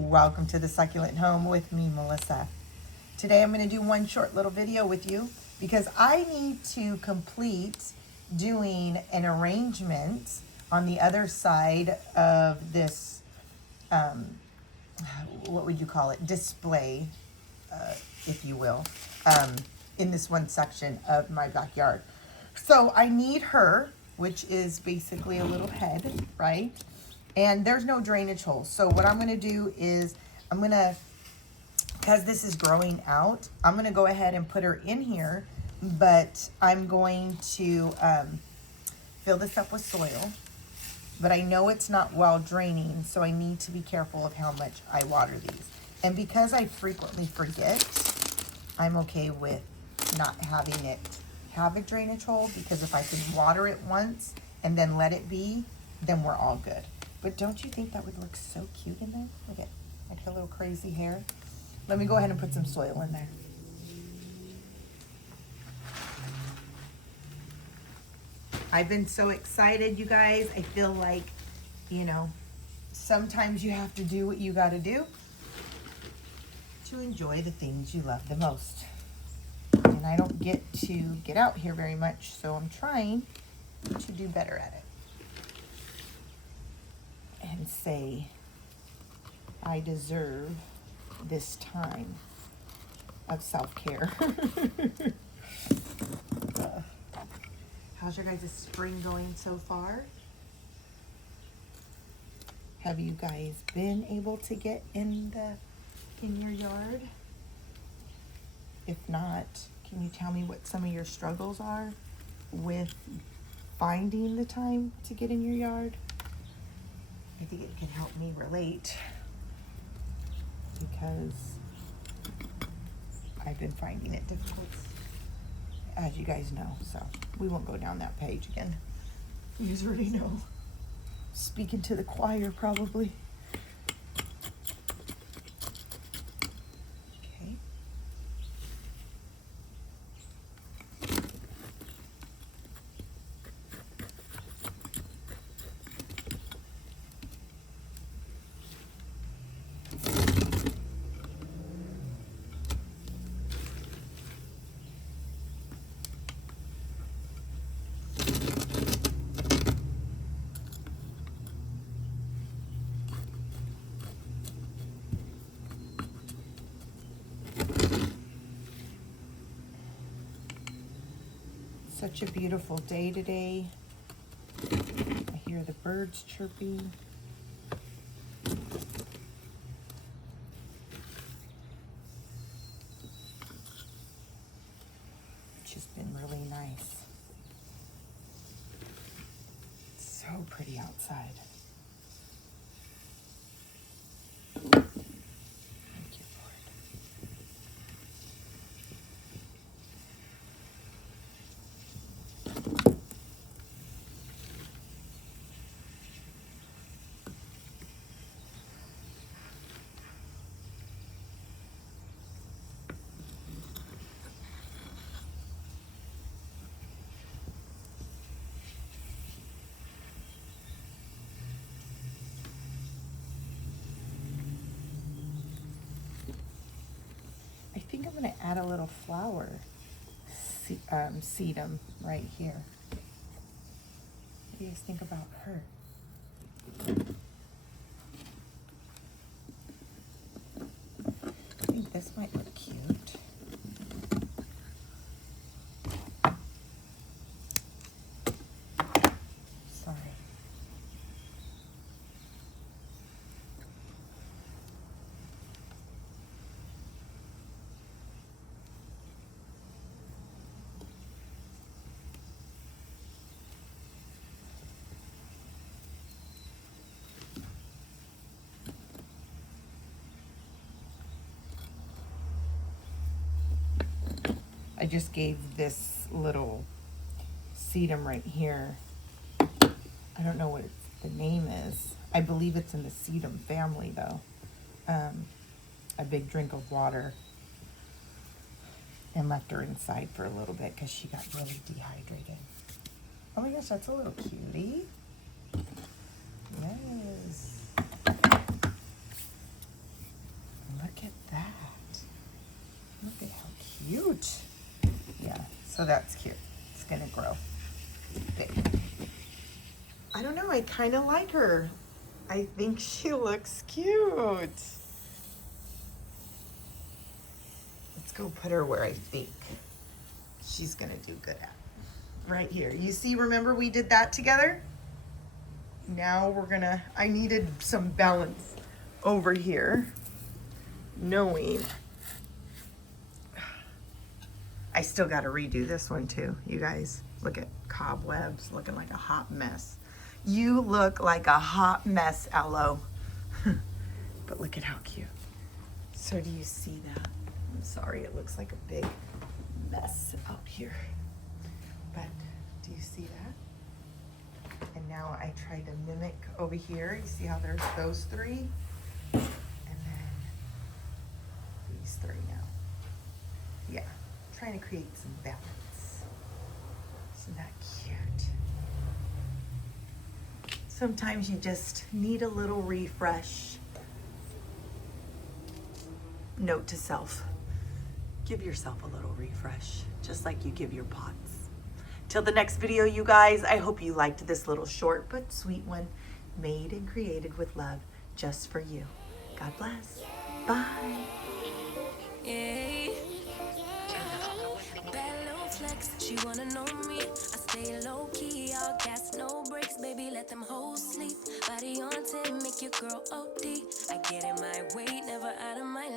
Welcome to the Succulent Home with me, Melissa. Today I'm going to do one short little video with you because I need to complete doing an arrangement on the other side of this, what would you call it, display, if you will, in this one section of my backyard. So I need her, which is basically a little head, right? And there's no drainage holes. So what I'm gonna do is because this is growing out, I'm gonna go ahead and put her in here, but I'm going to fill this up with soil. But I know it's not well draining, so I need to be careful of how much I water these. And because I frequently forget, I'm okay with not having it have a drainage hole, because if I can water it once and then let it be, then we're all good. But don't you think that would look so cute in there? Look at like her little crazy hair. Let me go ahead and put some soil in there. I've been so excited, you guys. I feel like, you know, sometimes you have to do what you got to do to enjoy the things you love the most. And I don't get to get out here very much, so I'm trying to do better at it. And say, I deserve this time of self-care. How's your guys' spring going so far? Have you guys been able to get in your yard? If not, can you tell me what some of your struggles are with finding the time to get in your yard? I think it can help me relate, because I've been finding it difficult, as you guys know, so we won't go down that page again. You guys already know. Speaking to the choir, probably. Okay. Such a beautiful day today. I hear the birds chirping. Which has been really nice. It's so pretty outside. Thank you, Lord. I think I'm going to add a little flower sedum right here. What do you guys think about her? I think this might look cute. Sorry. I just gave this little sedum right here, I don't know what the name is. I believe it's in the sedum family though. A big drink of water, and left her inside for a little bit because she got really dehydrated. Oh my gosh, that's a little cutie. Yes. So that's cute. It's gonna grow big. I don't know, I kind of like her. I think she looks cute. Let's go put her where I think she's gonna do good at. Right here. You see, remember we did that together? Now we're gonna, I needed some balance over here, knowing I still gotta redo this one too. You guys, look at cobwebs, looking like a hot mess. You look like a hot mess, Aloe. But look at how cute. So do you see that? I'm sorry, it looks like a big mess out here. But do you see that? And now I try to mimic over here. You see how there's those three? And then these three now. Yeah, trying to create some balance. Isn't that cute? Sometimes you just need a little refresh. Note to self, give yourself a little refresh, just like you give your pots. Till the next video, you guys, I hope you liked this little short but sweet one, made and created with love, just for you. God bless. Bye. Bad little flex, she wanna know me. I stay low key, all gas, no brakes, baby, let them hoes sleep. Body on 10, make your girl OD. I get in my way, never out of my